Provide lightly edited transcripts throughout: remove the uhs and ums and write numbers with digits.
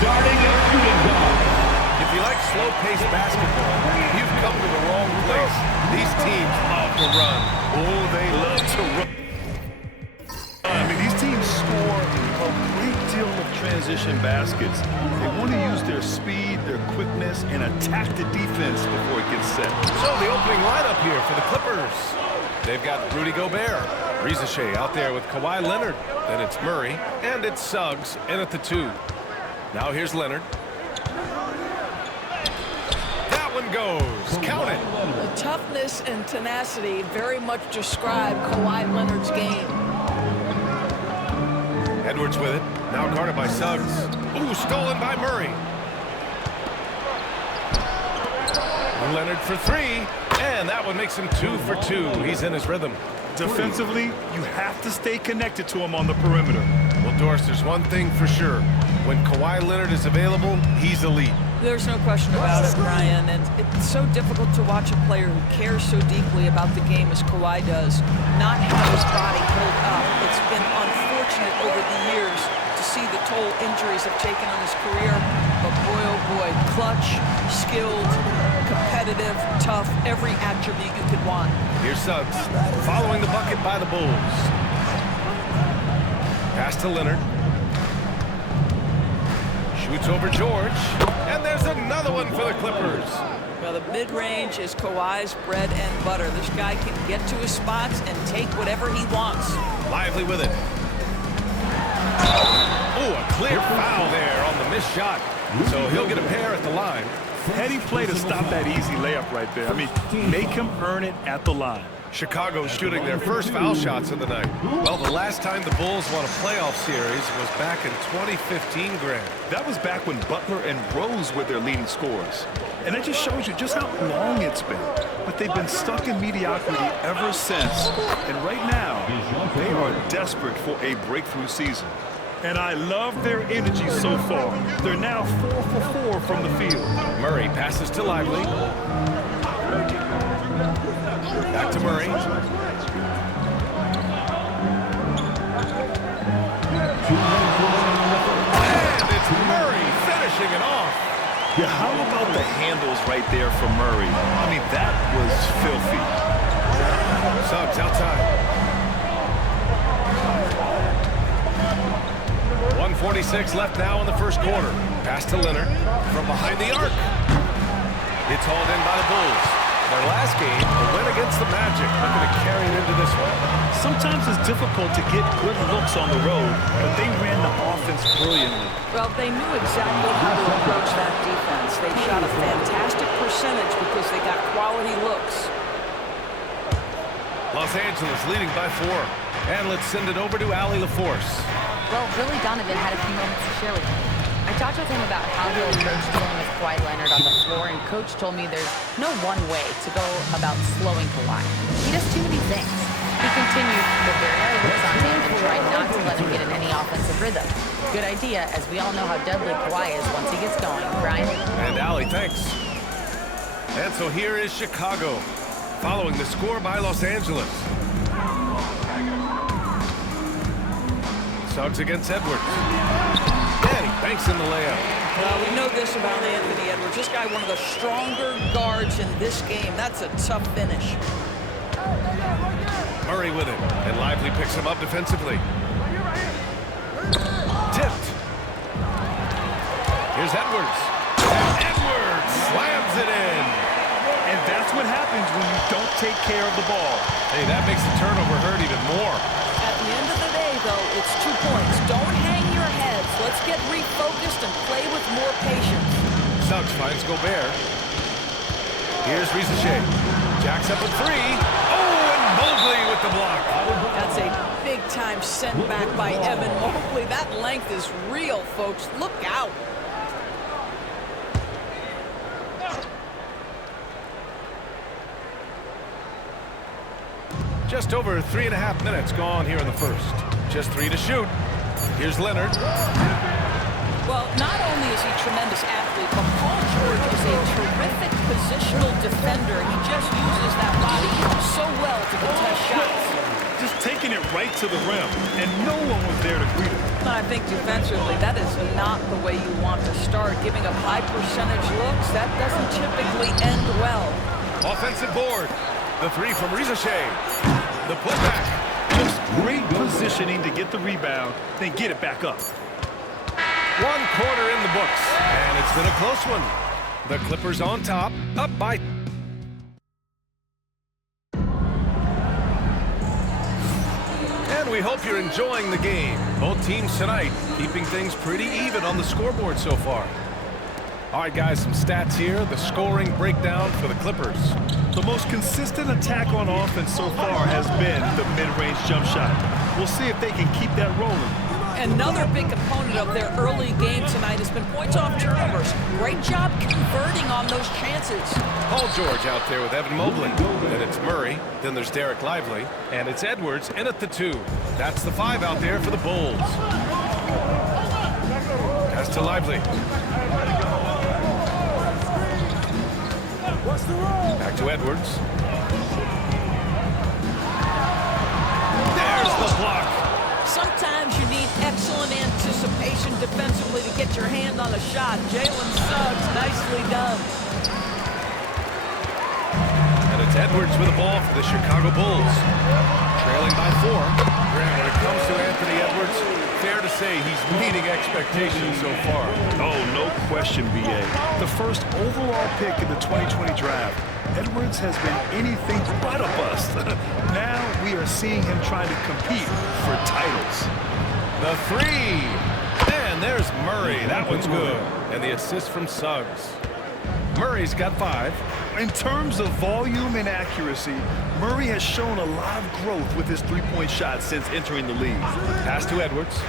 Starting at shooting guard. If you like slow-paced basketball, you've come to the wrong place. These teams love to run. Oh, they love to run. I mean, these teams score a great deal of transition baskets. They want to use their speed, their quickness, and attack the defense before it gets set. So the opening lineup here for the Clippers. They've got Rudy Gobert, Rizachet out there with Kawhi Leonard. Then it's Murray, and it's Suggs in at the 2. Now here's Leonard. That one goes. Count it. The toughness and tenacity very much describe Kawhi Leonard's game. Edwards with it. Now guarded by Suggs. Ooh, stolen by Murray. Leonard for 3. And that one makes him 2 for 2. He's in his rhythm. Defensively, you have to stay connected to him on the perimeter. Well, Doris, there's one thing for sure. When Kawhi Leonard is available, he's elite. There's no question about it, Brian, and it's so difficult to watch a player who cares so deeply about the game as Kawhi does not have his body hold up. It's been unfortunate over the years to see the toll injuries have taken on his career, but boy, oh boy, clutch, skilled, competitive, tough, every attribute you could want. Here's Suggs, following the bucket by the Bulls. Pass to Leonard. Shoots over George, and there's another one for the Clippers. Well, the mid-range is Kawhi's bread and butter. This guy can get to his spots and take whatever he wants. Lively with it. Oh, a clear foul there on the missed shot. So he'll get a pair at the line. Heady play to stop that easy layup right there. I mean, make him earn it at the line. Chicago shooting their first foul shots of the night. Well, the last time the Bulls won a playoff series was back in 2015, Grant. That was back when Butler and Rose were their leading scorers. And that just shows you just how long it's been. But they've been stuck in mediocrity ever since. And right now, they are desperate for a breakthrough season. And I love their energy so far. They're now 4 for 4 from the field. Murray passes to Lively. Back to Murray. And it's Murray finishing it off. Yeah, how about the handles right there from Murray? I mean, that was filthy. Suggs outside. 1:46 left now in the first quarter. Pass to Leonard from behind the arc. It's hauled in by the Bulls. Their last game, a win against the Magic. They're going to carry it into this one. Sometimes it's difficult to get good looks on the road, but they ran the offense brilliantly. Well, they knew exactly how to approach that defense. They shot a fantastic percentage because they got quality looks. Los Angeles leading by 4. And let's send it over to Allie LaForce. Well, Billy Donovan had a few moments to share with me. I talked with him about how he'll approach dealing with Kawhi Leonard on the floor, and Coach told me there's no one way to go about slowing Kawhi. He does too many things. He continued with their early looks on him and tried not to let him get in any offensive rhythm. Good idea, as we all know how deadly Kawhi is once he gets going. Brian? And Allie, thanks. And so here is Chicago, following the score by Los Angeles. Suggs against Edwards. And he banks in the layup. Well, we know this about Anthony Edwards. This guy, one of the stronger guards in this game. That's a tough finish. Murray with it. And Lively picks him up defensively. Tipped. Here's Edwards. And Edwards slams it in. And that's what happens when you don't take care of the ball. Hey, that makes the turnover hurt even more. At the end of the day, though, it's 2 points. Don't hang your heads. Let's get refocused and play with more patience. Suggs finds Gobert. Here's Rizachet. Jacks up a 3. Oh, and Moogle with the block. That's a big-time sent back by Evan Mobley. That length is real, folks. Look out. Just over 3.5 minutes gone here in the first. Just 3 to shoot. Here's Leonard. Well, not only is he a tremendous athlete, but Paul George is a terrific positional defender. He just uses that body so well to contest shots. Just taking it right to the rim, and no one was there to greet him. No, I think defensively, that is not the way you want to start. Giving up high percentage looks, that doesn't typically end well. Offensive board. The three from Rizashay. The putback. Just great positioning to get the rebound, then get it back up. 1 quarter in the books, and it's been a close one. The Clippers on top, up by... And we hope you're enjoying the game. Both teams tonight keeping things pretty even on the scoreboard so far. All right, guys, some stats here. The scoring breakdown for the Clippers. The most consistent attack on offense so far has been the mid-range jump shot. We'll see if they can keep that rolling. Another big component of their early game tonight has been points off turnovers. Great job converting on those chances. Paul George out there with Evan Mobley. Then it's Murray. Then there's Derek Lively. And it's Edwards in at the 2. That's the 5 out there for the Bulls. Pass to Lively. Back to Edwards. There's the block. Sometimes you need excellent anticipation defensively to get your hand on a shot. Jalen Suggs, nicely done. And it's Edwards with the ball for the Chicago Bulls. Trailing by 4. Grant, when it comes to Anthony Edwards, fair to say he's meeting expectations so far. Oh, no question, B.A. The first overall pick in the 2020 draft, Edwards has been anything but a bust. Now we are seeing him trying to compete for titles. The 3. And there's Murray. That one's good. And the assist from Suggs. Murray's got 5. In terms of volume and accuracy, Murray has shown a lot of growth with his three-point shot since entering the league. Pass to Edwards.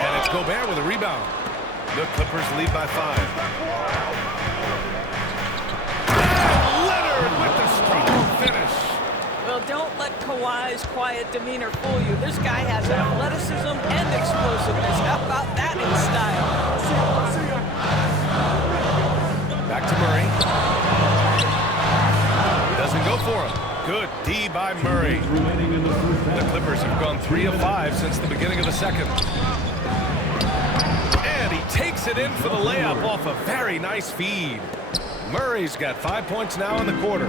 And it's Gobert with a rebound. The Clippers lead by 5. And Leonard with the strong finish. Well, don't let Kawhi's quiet demeanor fool you. This guy has athleticism and explosiveness. How about that in style? Back to Murray. Doesn't go for him. Good D by Murray. The Clippers have gone 3 of 5 since the beginning of the second. And he takes it in for the layup off a very nice feed. Murray's got 5 points now in the quarter.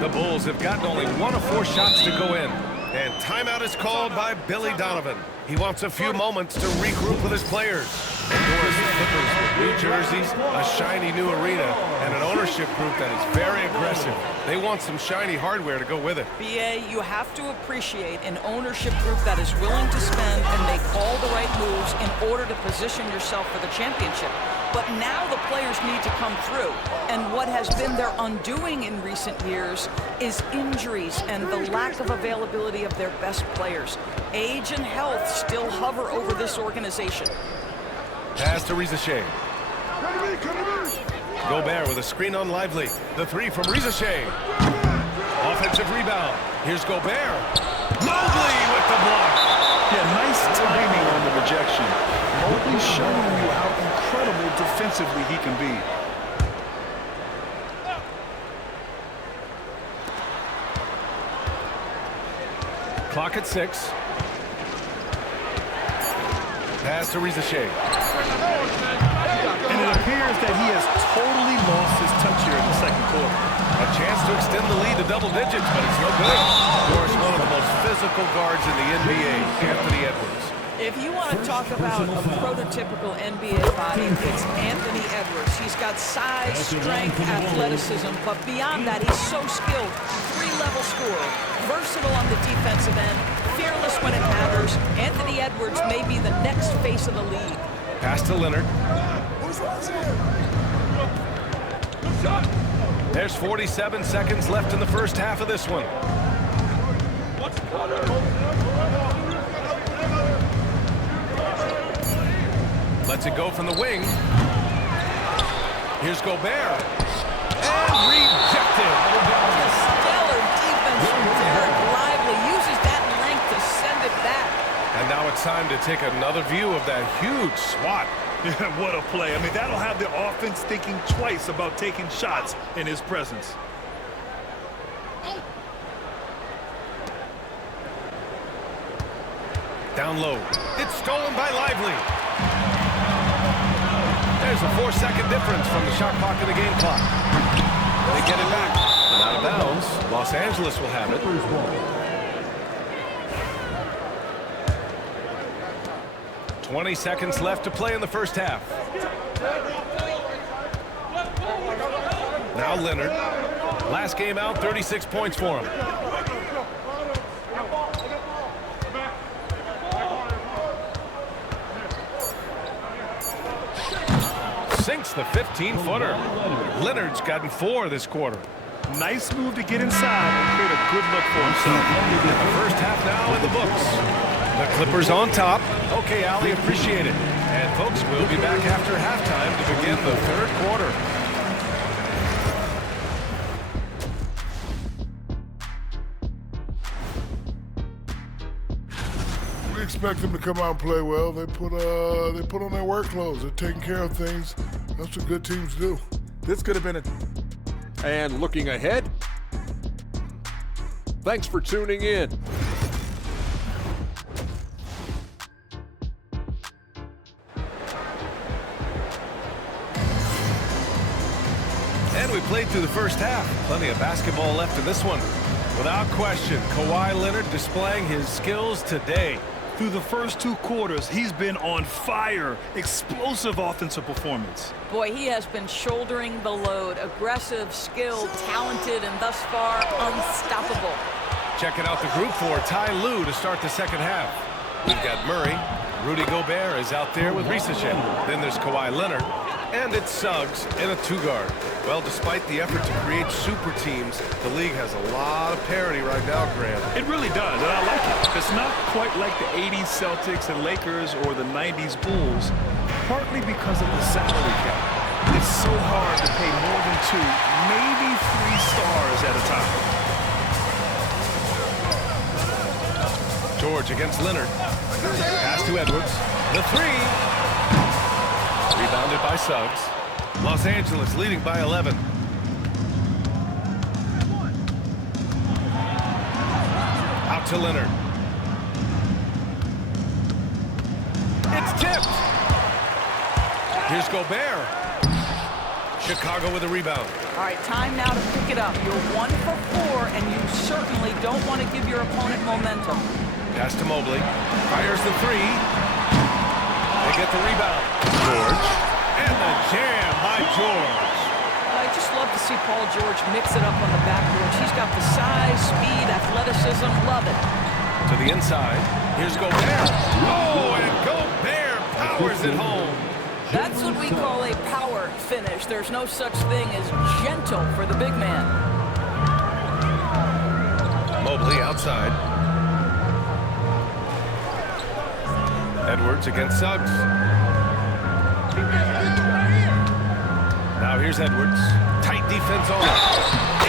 The Bulls have gotten only 1 of 4 shots to go in. And timeout is called by Billy Donovan. He wants a few moments to regroup with his players. Indoors, the Clippers with new jerseys, a shiny new arena, and an ownership group that is very aggressive. They want some shiny hardware to go with it. BA, you have to appreciate an ownership group that is willing to spend and make all the right moves in order to position yourself for the championship. But now the players need to come through. And what has been their undoing in recent years is injuries and the lack of availability of their best players. Age and health still hover over this organization. Pass to Rizashay. Gobert with a screen on Lively. The 3 from Rizashay. Offensive rebound. Here's Gobert. Mobley with the block. Yeah, nice timing on the rejection. Mobley showing you how incredible defensively he can be. Clock at 6. Pass to Rizashay. And it appears that he has totally lost his touch here in the second quarter. A chance to extend the lead to double digits, but it's no good. Of course, one of the most physical guards in the NBA, Anthony Edwards. If you want to talk about a prototypical NBA body, it's Anthony Edwards. He's got size, strength, athleticism, but beyond that, he's so skilled. 3-level scorer, versatile on the defensive end, fearless when it matters. Anthony Edwards may be the next face of the league. Pass to Leonard. There's 47 seconds left in the first half of this one. Lets it go from the wing. Here's Gobert. And rejected. Stellar defense from Derek Lively. Uses that length to send it back. And now it's time to take another view of that huge swat. Yeah, what a play. I mean, that'll have the offense thinking twice about taking shots in his presence. Down low. It's stolen by Lively. There's a 4-second difference from the shot clock and the game clock. They get it back. And out of bounds. Los Angeles will have it. "20 seconds left to play in the first half. Now Leonard. Last game out, 36 points for him. Sinks the 15-footer. Leonard's gotten 4 this quarter. Nice move to get inside and create a good look for himself. And the first half now in the books. The Clippers on top. Okay, Allie, appreciate it. And folks, we'll be back after halftime to begin the third quarter. We expect them to come out and play well. They put on their work clothes. They're taking care of things. That's what good teams do. This could have been And looking ahead, thanks for tuning in. And we played through the first half. Plenty of basketball left in this one. Without question, Kawhi Leonard displaying his skills today. Through the first 2 quarters, he's been on fire. Explosive offensive performance. Boy, he has been shouldering the load. Aggressive, skilled, talented, and thus far unstoppable. Checking out the group for Ty Lue to start the second half. We've got Murray. Rudy Gobert is out there with Risachet. Then there's Kawhi Leonard. And it's Suggs in a 2-guard. Well, despite the effort to create super teams, the league has a lot of parity right now, Grant. It really does, and I like it. It's not quite like the 80s Celtics and Lakers or the 90s Bulls, partly because of the salary cap. It's so hard to pay more than 2, maybe 3 stars at a time. George against Leonard. Pass to Edwards. The 3. Rebounded by Suggs. Los Angeles leading by 11. Out to Leonard. It's tipped. Here's Gobert. Chicago with a rebound. All right, time now to pick it up. You're 1 for 4, and you certainly don't want to give your opponent momentum. Pass to Mobley. Fires the 3. They get the rebound. George. And the jam by George. I just love to see Paul George mix it up on the backboard. He's got the size, speed, athleticism. Love it. To the inside. Here's Gobert. Oh, and Gobert powers it home. That's what we call a power finish. There's no such thing as gentle for the big man. Mobley outside. Edwards against Suggs. Now here's Edwards. Tight defense on it.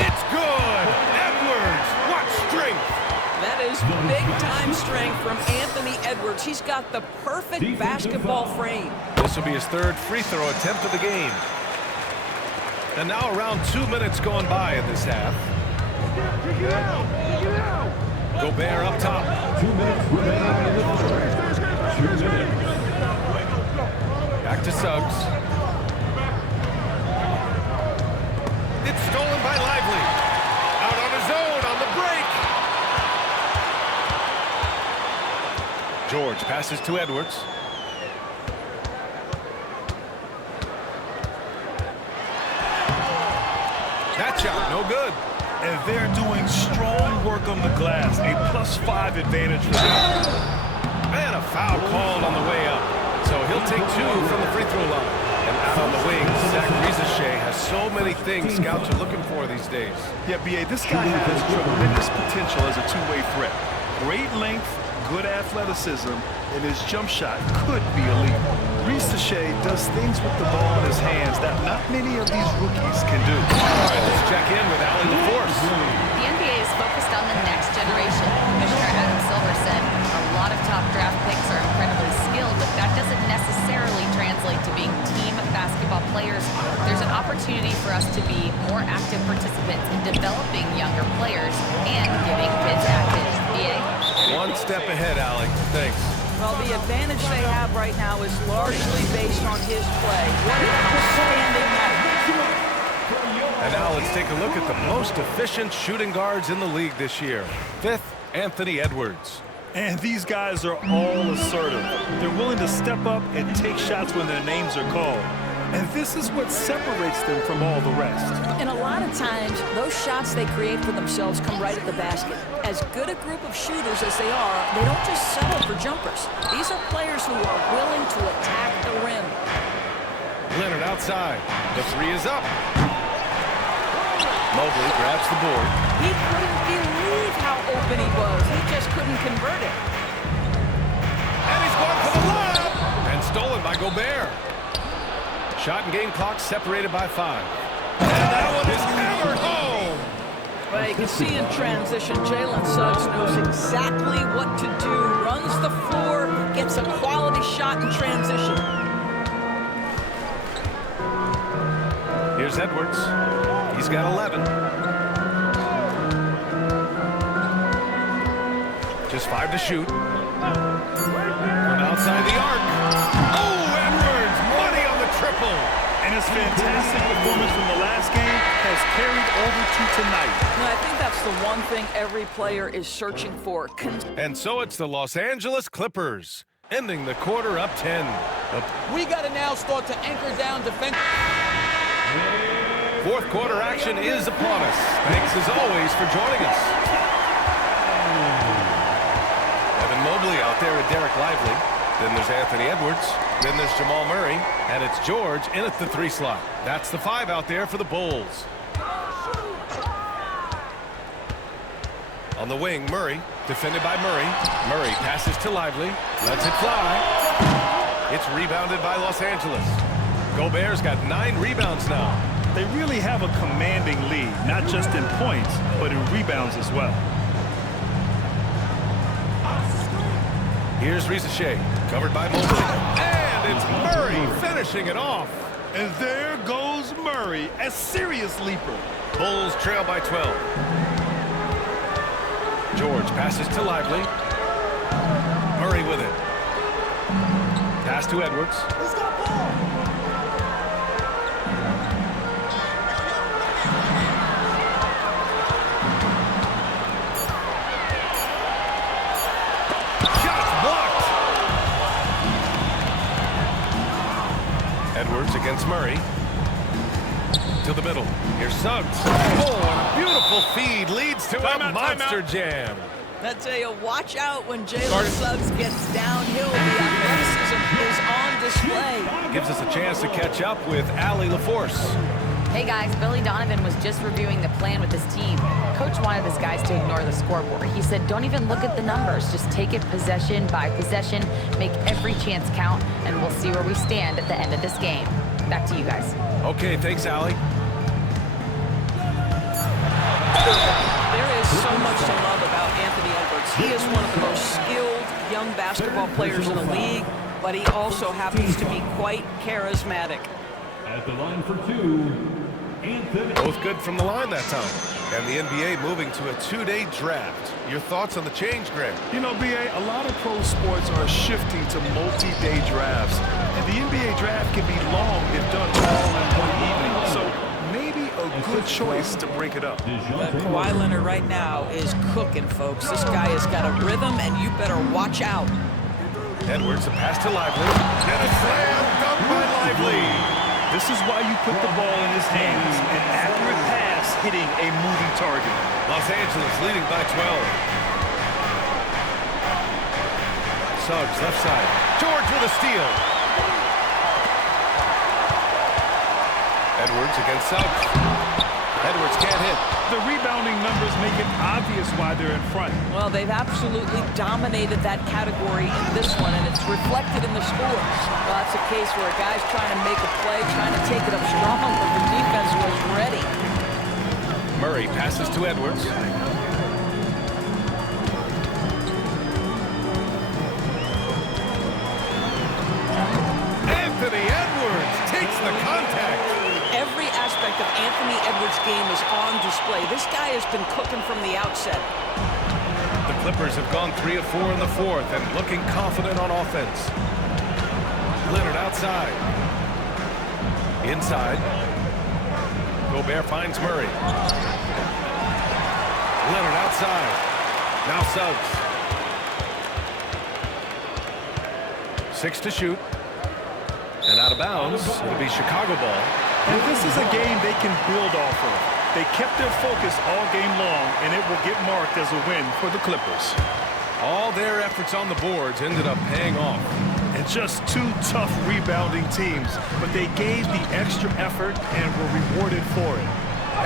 It's good! Edwards! What strength! That is big-time strength from Anthony Edwards. He's got the perfect basketball frame. This will be his 3rd free throw attempt of the game. And now around 2 minutes going by in this half. Gobert up top. 2 minutes remaining in the third. 2 minutes. Back to Suggs. It's stolen by Lively. Out on his own on the break. George passes to Edwards. That shot, no good. And they're doing strong work on the glass. A +5 advantage for them. And a foul called on the way up. So he'll take 2 from the free throw line. And out on the wing, Zach Risachet has so many things scouts are looking for these days. Yeah, B.A., this guy has tremendous potential as a 2-way threat. Great length, good athleticism, and his jump shot could be elite. Risachet does things with the ball in his hands that not many of these rookies can do. All right, let's check in with Allie LaForce. The NBA is focused on the next generation. Commissioner Adam Silver said a lot of top draft picks are incredibly skilled, but that doesn't necessarily translate to step ahead, Allie. Thanks. Well, the advantage they have right now is largely based on his play. What an outstanding night. And now let's take a look at the most efficient shooting guards in the league this year. 5th, Anthony Edwards. And these guys are all assertive. They're willing to step up and take shots when their names are called. And this is what separates them from all the rest. And a lot of times, those shots they create for themselves come right at the basket. As good a group of shooters as they are, they don't just settle for jumpers. These are players who are willing to attack the rim. Leonard outside. The three is up. Mobley grabs the board. He couldn't believe how open he was. He just couldn't convert it. And he's going for the lob. And stolen by Gobert. Shot and game clock separated by 5. And that one is hammered home. Well, you can see in transition, Jalen Suggs knows exactly what to do. Runs the floor, gets a quality shot in transition. Here's Edwards. He's got 11. Just 5 to shoot. From outside the arc. Oh, Edwards! Money on the triple. And his fantastic performance from the last game has carried over to tonight. No, I think that's the one thing every player is searching for. And so it's the Los Angeles Clippers, ending the quarter up 10. We got to now start to anchor down defense. Fourth quarter action is upon us. Thanks as always for joining us. Evan Mobley out there with Derek Lively. Then there's Anthony Edwards. Then there's Jamal Murray. And it's George in at the 3 slot. That's the 5 out there for the Bulls. On the wing, Murray. Defended by Murray. Murray passes to Lively. Lets it fly. It's rebounded by Los Angeles. Gobert's got 9 rebounds now. They really have a commanding lead, not just in points, but in rebounds as well. Here's Rizachet, covered by Mobley. And it's Murray finishing it off. And there goes Murray, a serious leaper. Bulls trail by 12. George passes to Lively. Murray with it. Pass to Edwards. Edwards against Murray. To the middle. Here's Suggs. Oh, and a beautiful feed leads to a monster jam. I tell you, watch out when Jalen Suggs gets downhill. The athleticism is on display. Gives us a chance to catch up with Allie LaForce. Hey guys, Billy Donovan was just reviewing the plan with his team. Coach wanted his guys to ignore the scoreboard. He said, don't even look at the numbers. Just take it possession by possession, make every chance count, and we'll see where we stand at the end of this game. Back to you guys. Okay, thanks, Allie. There is so much to love about Anthony Edwards. He is one of the most skilled young basketball players in the league, but he also happens to be quite charismatic. At the line for 2, Anthony. Both good from the line that time. And the NBA moving to a 2-day draft. Your thoughts on the change, Greg? You know, B.A., a lot of pro sports are shifting to multi-day drafts. And the NBA draft can be long if done all in one evening. So maybe a good choice to break it up. Kawhi Leonard right now is cooking, folks. This guy has got a rhythm, and you better watch out. Edwards, a pass to Lively. And a slam dunk by Lively. This is why you put the ball in his hands. An accurate pass hitting a moving target. Los Angeles leading by 12. Suggs left side. George with a steal. Edwards against Suggs. Edwards can't hit. The rebounding numbers make it obvious why they're in front. Well, they've absolutely dominated that category in this one, and it's reflected in the scores. Well, that's a case where a guy's trying to make a play, trying to take it up strong, but the defense was ready. Murray passes to Edwards. Anthony Edwards takes the contact. Every aspect of Anthony Edwards' game is on display. This guy has been cooking from the outset. The Clippers Clippers have gone 3 of 4 in the fourth and looking confident on offense. Leonard outside. Inside. Gobert finds Murray. Leonard outside. Now Suggs. 6 to shoot. And out of bounds. It'll be Chicago ball. And this is a game they can build off of. They kept their focus all game long, and it will get marked as a win for the Clippers. All their efforts on the boards ended up paying off. And just two tough rebounding teams, but they gave the extra effort and were rewarded for it.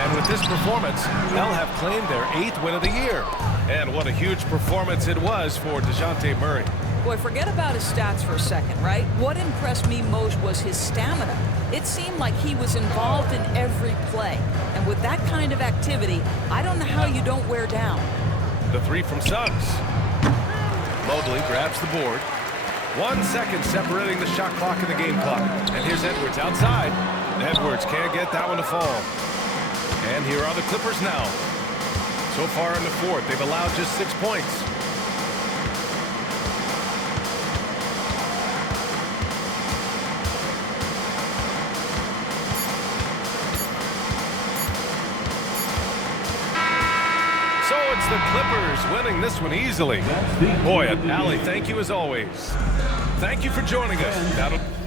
And with this performance, they'll have claimed their 8th win of the year. And what a huge performance it was for DeJounte Murray. Boy, forget about his stats for a second, right? What impressed me most was his stamina. It seemed like he was involved in every play. And with that kind of activity, I don't know how you don't wear down. The 3 from Suggs. Mobley grabs the board. 1 second separating the shot clock and the game clock. And here's Edwards outside. Edwards can't get that one to fall. And here are the Clippers now. So far in the fourth, they've allowed just 6 points. So it's the Clippers winning this one easily. Boy, Allie, thank you as always. Thank you for joining us.